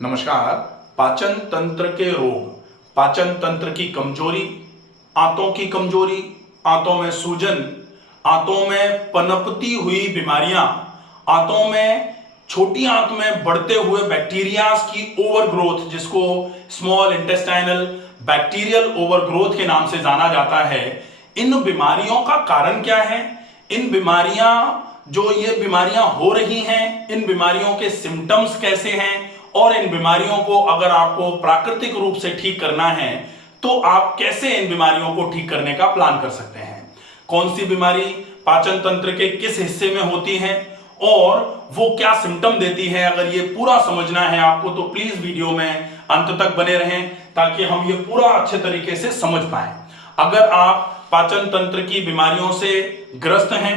नमस्कार। पाचन तंत्र के रोग, पाचन तंत्र की कमजोरी, आंतों की कमजोरी, आंतों में सूजन, आंतों में पनपती हुई बीमारियां, आंतों में छोटी आंत में बढ़ते हुए बैक्टीरियाज की ओवरग्रोथ, जिसको स्मॉल इंटेस्टाइनल बैक्टीरियल ओवरग्रोथ के नाम से जाना जाता है। इन बीमारियों का कारण क्या है? इन बीमारियां जो ये बीमारियां हो रही हैं, इन बीमारियों के सिम्टम्स कैसे हैं, और इन बीमारियों को अगर आपको प्राकृतिक रूप से ठीक करना है तो आप कैसे इन बीमारियों को ठीक करने का प्लान कर सकते हैं। कौन सी बीमारी पाचन तंत्र के किस हिस्से में होती है और वो क्या सिम्टम देती है, अगर ये पूरा समझना है आपको तो प्लीज वीडियो में अंत तक बने रहें ताकि हम ये पूरा अच्छे तरीके से समझ पाए। अगर आप पाचन तंत्र की बीमारियों से ग्रस्त हैं,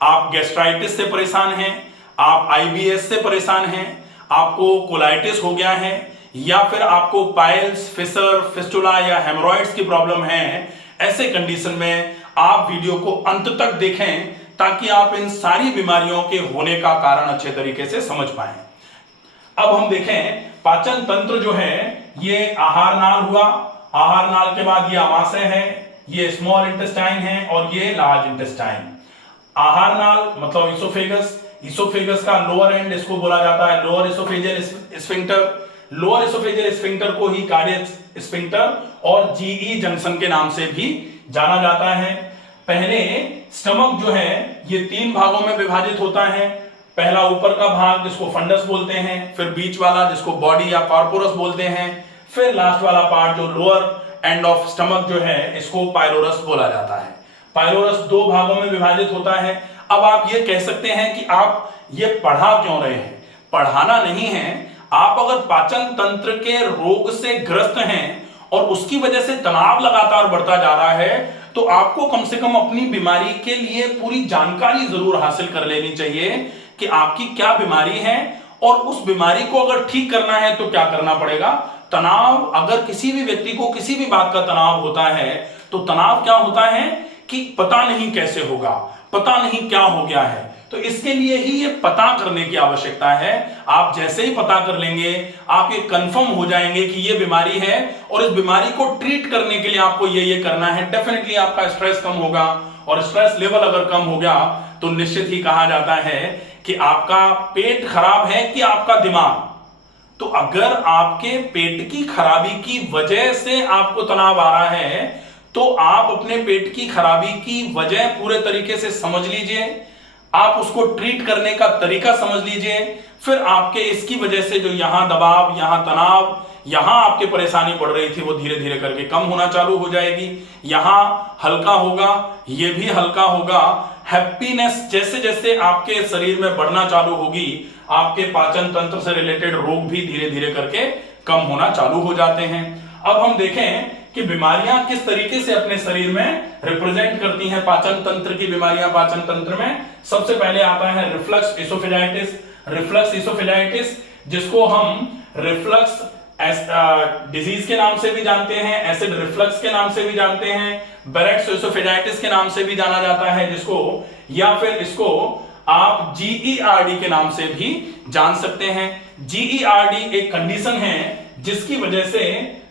आप गैस्ट्राइटिस से परेशान हैं, आप आईबीएस से परेशान हैं, आपको कोलाइटिस हो गया है, या फिर आपको पाइल्स, फिशर, फिस्टुला या हेमोरॉइड्स की प्रॉब्लम है, ऐसे कंडीशन में आप वीडियो को अंत तक देखें ताकि आप इन सारी बीमारियों के होने का कारण अच्छे तरीके से समझ पाएं। अब हम देखें पाचन तंत्र जो है ये आहार नाल हुआ, आहार नाल के बाद ये आमाशय है, ये स्मॉल इंटेस्टाइन है और ये लार्ज इंटेस्टाइन। आहार नाल मतलब इसोफेगस, इसोफेगस का लोअर एंड इसको बोला जाता है lower oesophageal sphincter. Lower oesophageal sphincter को ही कार्डियक स्फिंक्टर और जीई जंक्शन के नाम से भी जाना जाता है। पहले स्टमक जो है ये 3 भागों में विभाजित होता है। पहला ऊपर का भाग जिसको फंडस बोलते हैं, फिर बीच वाला जिसको बॉडी या कॉर्पोरस बोलते हैं, फिर लास्ट वाला पार्ट जो लोअर एंड ऑफ स्टमक जो है इसको पाइलोरस बोला जाता है। पाइलोरस 2 भागों में विभाजित होता है। अब आप ये कह सकते हैं कि आप ये पढ़ा क्यों रहे हैं? पढ़ाना नहीं है। आप अगर पाचन तंत्र के रोग से ग्रस्त हैं और उसकी वजह से तनाव लगातार बढ़ता जा रहा है तो आपको कम से कम अपनी बीमारी के लिए पूरी जानकारी जरूर हासिल कर लेनी चाहिए कि आपकी क्या बीमारी है और उस बीमारी को अगर ठीक करना है तो क्या करना पड़ेगा। तनाव, अगर किसी भी व्यक्ति को किसी भी बात का तनाव होता है तो तनाव क्या होता है कि पता नहीं कैसे होगा, पता नहीं क्या हो गया है, तो इसके लिए ही ये पता करने की आवश्यकता है। आप जैसे ही पता कर लेंगे आप ये कंफर्म हो जाएंगे कि ये बीमारी है और इस बीमारी को ट्रीट करने के लिए आपको ये करना है। डेफिनेटली आपका स्ट्रेस कम होगा और स्ट्रेस लेवल अगर कम हो गया तो निश्चित ही कहा जाता है कि आपका पेट खराब है कि आपका दिमाग। तो अगर आपके पेट की खराबी की वजह से आपको तनाव आ रहा है तो आप अपने पेट की खराबी की वजह पूरे तरीके से समझ लीजिए, आप उसको ट्रीट करने का तरीका समझ लीजिए, फिर आपके इसकी वजह से जो यहां दबाव, यहां तनाव, यहां आपके परेशानी बढ़ रही थी वो धीरे धीरे करके कम होना चालू हो जाएगी। यहां हल्का होगा, ये भी हल्का होगा। हैप्पीनेस जैसे जैसे आपके शरीर में बढ़ना चालू होगी आपके पाचन तंत्र से रिलेटेड रोग भी धीरे धीरे करके कम होना चालू हो जाते हैं। अब हम देखें कि बीमारियां किस तरीके से अपने शरीर में रिप्रेजेंट करती हैं। पाचन तंत्र की बीमारियां पाचन तंत्र में सबसे पहले आता है रिफ्लक्स इसोफेजाइटिस। रिफ्लक्स इसोफेजाइटिस जिसको हम रिफ्लक्स डिजीज के नाम से भी जानते हैं, एसिड रिफ्लक्स के नाम से भी जानते हैं, बैरेट्स इसोफेजाइटिस के नाम से भी जाना जाता है जिसको, या फिर इसको आप जीईआरडी के नाम से भी जान सकते हैं। जीईआरडी एक कंडीशन है जिसकी वजह से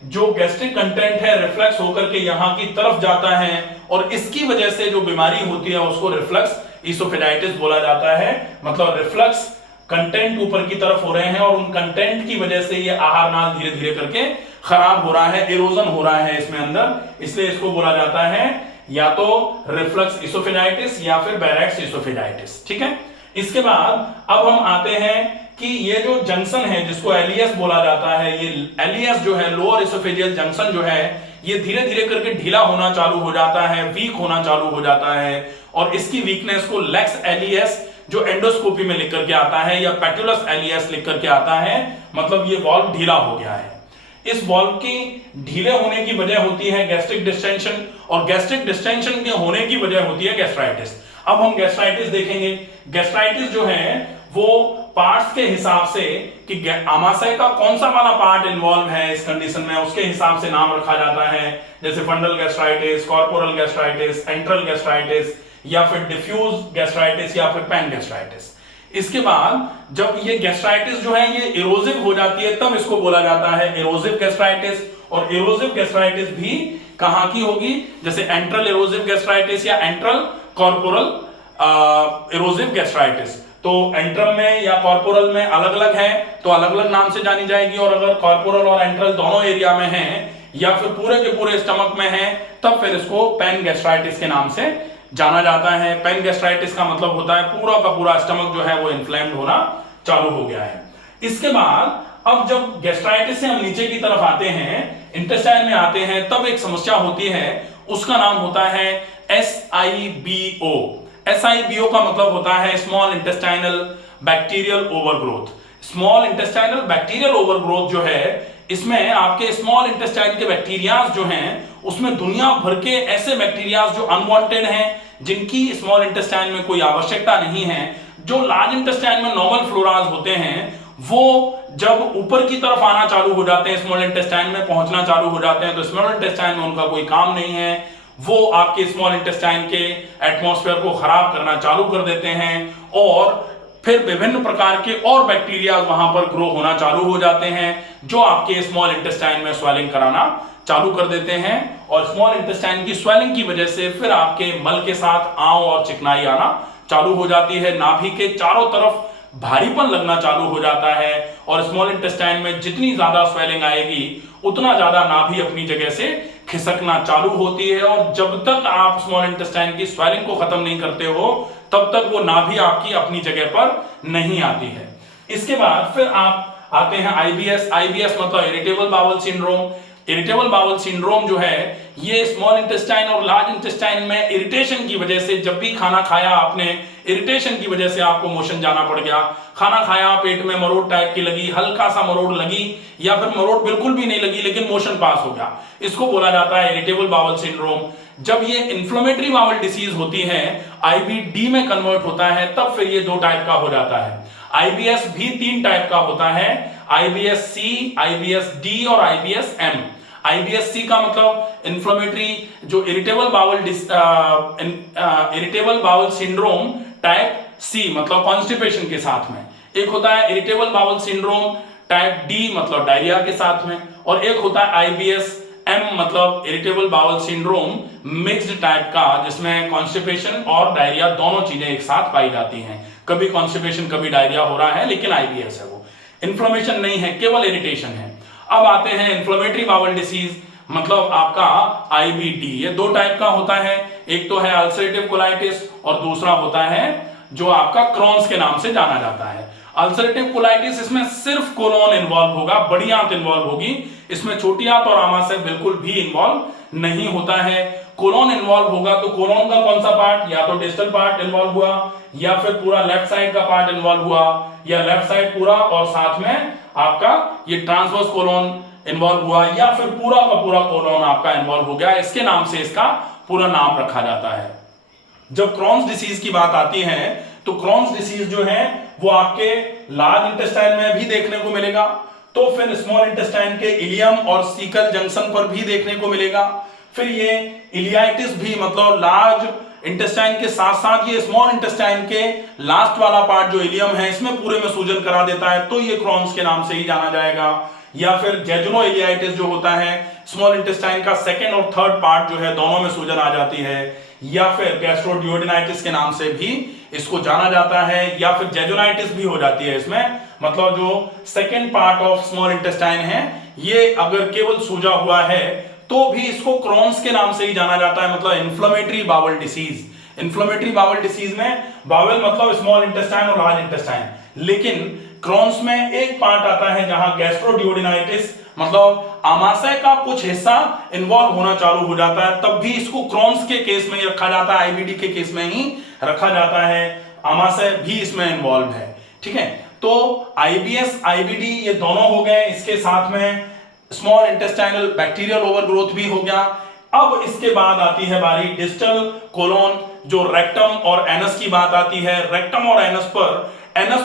जो गैस्ट्रिक कंटेंट है रिफ्लक्स होकर के यहां की तरफ जाता है और इसकी वजह से जो बीमारी होती है उसको रिफ्लक्स इसोफेजाइटिस बोला जाता है। मतलब रिफ्लक्स कंटेंट ऊपर की तरफ हो रहे हैं और उन कंटेंट की वजह से ये आहार नाल धीरे धीरे करके खराब हो रहा है, इरोजन हो रहा है इसमें अंदर, इसलिए इसको बोला जाता है या तो रिफ्लक्स इसोफेजाइटिस या फिर बैरेट्स इसोफेजाइटिस। ठीक है। इसके बाद अब हम आते हैं कि ये जो जंक्शन है जिसको एलियस बोला जाता है, ये एलियस जो है लोअर इसोफेजियल जंक्शन जो है ये धीरे धीरे करके ढीला होना चालू हो जाता है, वीक होना चालू हो जाता है और इसकी वीकनेस को लेक्स एलियस जो एंडोस्कोपी में लिख करके आता है या पेटुलस एलियस लिख करके आता है, मतलब ये वॉल्व ढीला हो गया है। इस वॉल्व की ढीले होने की वजह होती है गैस्ट्रिक डिस्टेंशन और गैस्ट्रिक डिस्टेंशन के होने की वजह होती है गैस्ट्राइटिस। अब हम गैस्ट्राइटिस देखेंगे। गैस्ट्राइटिस जो है वो पार्ट्स के हिसाब से कि आमाशय का कौन सा वाला पार्ट इन्वॉल्व है इस कंडीशन में उसके हिसाब से नाम रखा जाता है, जैसे फंडल gastritis, corporal gastritis, enteral gastritis या फिर डिफ्यूज गैस्ट्राइटिस या फिर पैन गैस्ट्राइटिस। इसके बाद जब ये गैस्ट्राइटिस जो है ये इरोजिव हो जाती है तब इसको बोला जाता है इरोजिव गैस्ट्राइटिस। और इरोजिव गैस्ट्राइटिस भी कहां की होगी, जैसे एंट्रल इरोजिव गैस्ट्राइटिस या एंट्रल कॉर्पोरल इरोजिव गैस्ट्राइटिस। तो एंट्रल में या कॉर्पोरल में अलग अलग है तो अलग अलग नाम से जानी जाएगी, और अगर कॉर्पोरल और एंट्रल दोनों एरिया में है या फिर पूरे के पूरे स्टमक में है तब फिर इसको पेन गैस्ट्राइटिस के नाम से जाना जाता है। पेन गैस्ट्राइटिस का मतलब होता है पूरा का पूरा स्टमक जो है वो इन्फ्लेम्ड होना चालू हो गया है। इसके बाद अब जब गैस्ट्राइटिस से हम नीचे की तरफ आते हैं, इंटेस्टाइन में आते हैं, तब एक समस्या होती है, उसका नाम होता है SIBO। SIBO का मतलब होता है small intestinal bacterial overgrowth. Small intestinal bacterial overgrowth जो है, इसमें आपके स्मॉल इंटेस्टाइन के बैक्टीरियाज जो हैं उसमें दुनिया भर के ऐसे बैक्टीरियाज जो अनवांटेड हैं, जिनकी स्मॉल इंटेस्टाइन में कोई आवश्यकता नहीं है, जो लार्ज इंटेस्टाइन में नॉर्मल फ्लोराज होते हैं, वो जब ऊपर की तरफ आना चालू हो जाते हैं, स्मॉल इंटेस्टाइन में पहुंचना चालू हो जाते हैं, तो स्मॉल इंटेस्टाइन में उनका कोई काम नहीं है, वो आपके स्मॉल इंटेस्टाइन के एटमॉस्फेयर को खराब करना चालू कर देते हैं और फिर विभिन्न प्रकार के और बैक्टीरिया वहां पर ग्रो होना चालू हो जाते हैं, जो आपके स्मॉल इंटेस्टाइन में स्वेलिंग कराना चालू कर देते हैं। और स्मॉल इंटेस्टाइन की स्वेलिंग की वजह से फिर आपके मल के साथ आंव और चिकनाई आना चालू हो जाती है, नाभि के चारों तरफ भारीपन लगना चालू हो जाता है, और स्मॉल इंटेस्टाइन में जितनी ज्यादा स्वेलिंग आएगी उतना ज्यादा नाभि अपनी जगह से खिसकना चालू होती है, और जब तक आप स्मॉल इंटेस्टाइन की स्वेलिंग को खत्म नहीं करते हो तब तक वो नाभि आपकी अपनी जगह पर नहीं आती है। इसके बाद फिर आप आते हैं IBS। IBS मतलब irritable bowel syndrome. Irritable bowel syndrome जो है ये स्मॉल इंटेस्टाइन और लार्ज इंटेस्टाइन में इरिटेशन की वजह से, जब भी खाना खाया आपने, इरिटेशन की वजह से आपको मोशन जाना पड़ गया, खाना खाया पेट में मरोड़ टाइप की लगी, हल्का सा मरोड़ लगी या फिर मरोड़ बिल्कुल भी नहीं लगी लेकिन मोशन पास हो गया, इसको बोला जाता है इरिटेबल बाउल सिंड्रोम। जब ये इन्फ्लेमेटरी बाउल डिसीज होती है, IBD में कन्वर्ट होता है, तब फिर ये दो टाइप का हो जाता है। IBS भी 3 टाइप का होता है, IBS-C, IBS-D और IBS-M। IBS-C का मतलब इन्फ्लेमेटरी जो irritable bowel syndrome type C मतलब कॉन्स्टिपेशन के साथ में, एक होता है irritable bowel syndrome type D मतलब डायरिया के साथ में, और एक होता है IBS-M मतलब irritable bowel syndrome mixed type का, जिसमें कॉन्स्टिपेशन और डायरिया दोनों चीजें एक साथ पाई जाती हैं। कभी कॉन्स्टिपेशन कभी डायरिया हो रहा है लेकिन IBS है, वो इन्फ्लेमेशन नहीं है, केवल इरिटेशन है। अब आते हैं इन्फ्लेमेटरी बाउल डिसीज मतलब आपका IBD। ये 2 टाइप का होता है, एक तो है अल्सरेटिव कोलाइटिस और दूसरा होता है जो आपका क्रॉन्स के नाम से जाना जाता है। अल्सरेटिव कोलाइटिस, इसमें सिर्फ कोलोन इन्वॉल्व होगा, बड़ी आंत इन्वॉल्व होगी, इसमें छोटी आंत और आमाशय बिल्कुल भी इन्वॉल्व नहीं होता है। कोलोन इन्वॉल्व होगा तो कोलोन का कौन सा पार्ट, या तो डिस्टल पार्ट इन्वॉल्व हुआ, या फिर पूरा लेफ्ट साइड का पार्ट इन्वॉल्व हुआ, या लेफ्ट साइड पूरा और साथ में आपका ये ट्रांसवर्स कोलोन इन्वॉल्व हुआ, या फिर पूरा का पूरा कोलोन आपका इन्वॉल्व हो गया। इसके नाम से इसका पूरा नाम रखा जाता है। जब क्रॉन्स डिसीज की बात आती है तो क्रॉन्स डिसीज जो है वो आपके लार्ज इंटेस्टाइन में भी देखने को मिलेगा, तो फिर स्मॉल इंटेस्टाइन के इलियम और सीकल जंक्शन पर भी देखने को मिलेगा। फिर ये इलियाइटिस भी मतलब लार्ज इंटेस्टाइन के साथ साथ ये स्मॉल इंटेस्टाइन के लास्ट वाला पार्ट जो इलियम है इसमें पूरे में सूजन करा देता है, तो ये क्रॉन्स के नाम से ही जाना जाएगा। या फिर जेजुनो इलियाइटिस जो होता है, स्मॉल इंटेस्टाइन का सेकंड और थर्ड पार्ट जो है दोनों में सूजन आ जाती है, या फिर गैस्ट्रोड्यूओडेनाइटिस के नाम से भी इसको जाना जाता है, या फिर जेजुनाइटिस भी हो जाती है। इसमें मतलब जो second part of small intestine है ये अगर केवल सूजा हुआ है तो भी इसको क्रॉन्स के नाम से ही जाना जाता है, मतलब inflammatory bowel disease. Inflammatory bowel disease में बाउल मतलब स्मॉल इंटेस्टाइन और लार्ज इंटेस्टाइन, लेकिन क्रॉन्स में एक पार्ट आता है जहां गैस्ट्रोड्यूओडेनाइटिस मतलब आमाशय का कुछ हिस्सा इन्वॉल्व होना चालू हो जाता है, तब भी इसको क्रॉन्स के केस में ही रखा जाता है, IBD के केस में ही रखा जाता है, आमाशय भी इसमें इन्वॉल्व है। ठीक है, तो IBS IBD ये दोनों हो गए, इसके साथ में स्मॉल इंटेस्टाइनल बैक्टीरियल ओवरग्रोथ भी हो गया। अब इसके बाद आती है बारी डिस्टल कोलोन, जो रेक्टम और एनस की बात आती है। रेक्टम और एनस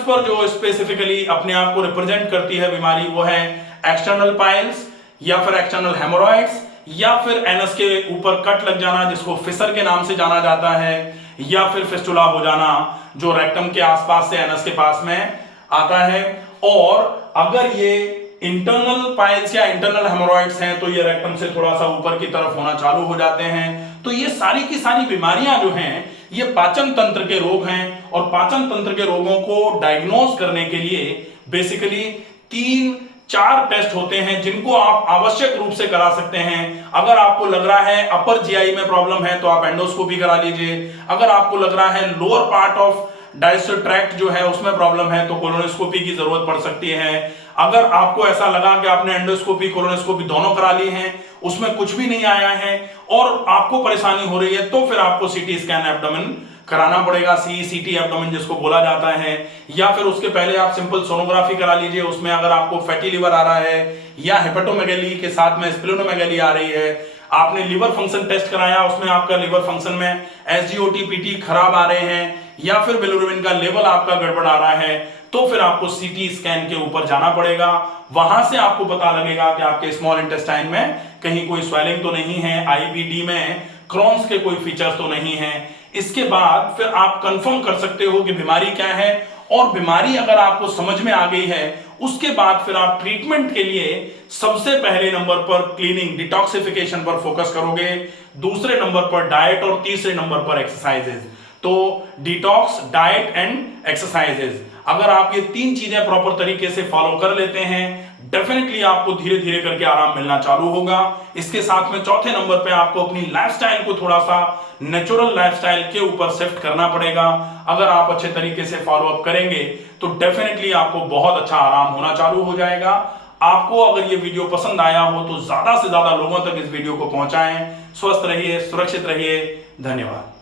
पर जो स्पेसिफिकली अपने आप को रिप्रेजेंट करती है बीमारी वो है एक्सटर्नल पाइल्स, या फिर एक्सटर्नल हेमोरॉइड्स, या फिर एनस के ऊपर कट लग जाना जिसको फिसर के नाम से जाना जाता है, या फिर फिस्टुला हो जाना जो रेक्टम के आसपास से एनस के पास में आता है। और अगर ये इंटरनल पाइल्स या इंटरनल हेमोरॉइड्स हैं तो ये रेक्टम से थोड़ा सा ऊपर की तरफ होना चालू हो जाते हैं। तो ये सारी की सारी बीमारियां जो हैं ये पाचन तंत्र के रोग हैं, और पाचन तंत्र के रोगों को डायग्नोज करने के लिए बेसिकली 3-4 टेस्ट होते हैं जिनको आप आवश्यक रूप से करा सकते हैं। अगर आपको लग रहा है अपर जीआई में प्रॉब्लम है तो आप एंडोस्कोपी करा लीजिए। अगर आपको लग रहा है lower part of digestive tract जो है उसमें प्रॉब्लम है तो कोलोनोस्कोपी की जरूरत पड़ सकती है। अगर आपको ऐसा लगा कि आपने एंडोस्कोपी कोलोनोस्कोपी दोनों करा ली हैं, उसमें कुछ भी नहीं आया है और आपको परेशानी हो रही है, तो फिर आपको सीटी स्कैन एब्डोमेन कराना पड़ेगा, सीटी एब्डोमेन जिसको बोला जाता है। या फिर उसके पहले आप सिंपल सोनोग्राफी करा लीजिए, उसमें अगर आपको फैटी लिवर आ रहा है या हेपेटोमेगैली के साथ में स्प्लेनोमेगैली आ रही है, आपने लिवर फंक्शन टेस्ट कराया उसमें आपका लिवर फंक्शन में एसजीओटी पीटी खराब आ रहे हैं, या फिर बिलिरुबिन का लेवल आपका गड़बड़ आ रहा है, तो फिर आपको सीटी स्कैन के ऊपर जाना पड़ेगा। वहां से आपको पता लगेगा कि आपके स्मॉल इंटेस्टाइन में कहीं कोई स्वेलिंग तो नहीं है, आईबीडी में क्रॉन्स के कोई फीचर्स तो नहीं है। इसके बाद फिर आप कंफर्म कर सकते हो कि बीमारी क्या है, और बीमारी अगर आपको समझ में आ गई है उसके बाद फिर आप ट्रीटमेंट के लिए सबसे पहले नंबर पर क्लीनिंग डिटॉक्सिफिकेशन पर फोकस करोगे, दूसरे नंबर पर डाइट और तीसरे नंबर पर एक्सरसाइजेज। तो डिटॉक्स, डाइट एंड एक्सरसाइजेज, अगर आप ये 3 चीजें प्रॉपर तरीके से फॉलो कर लेते हैं डेफिनेटली आपको धीरे धीरे करके आराम मिलना चालू होगा। इसके साथ में चौथे नंबर पे आपको अपनी लाइफस्टाइल को थोड़ा सा नेचुरल लाइफस्टाइल के ऊपर शिफ्ट करना पड़ेगा। अगर आप अच्छे तरीके से फॉलो अप करेंगे तो डेफिनेटली आपको बहुत अच्छा आराम होना चालू हो जाएगा। आपको अगर ये वीडियो पसंद आया हो तो ज्यादा से ज्यादा लोगों तक इस वीडियो को पहुंचाएं। स्वस्थ रहिए, सुरक्षित रहिए, धन्यवाद।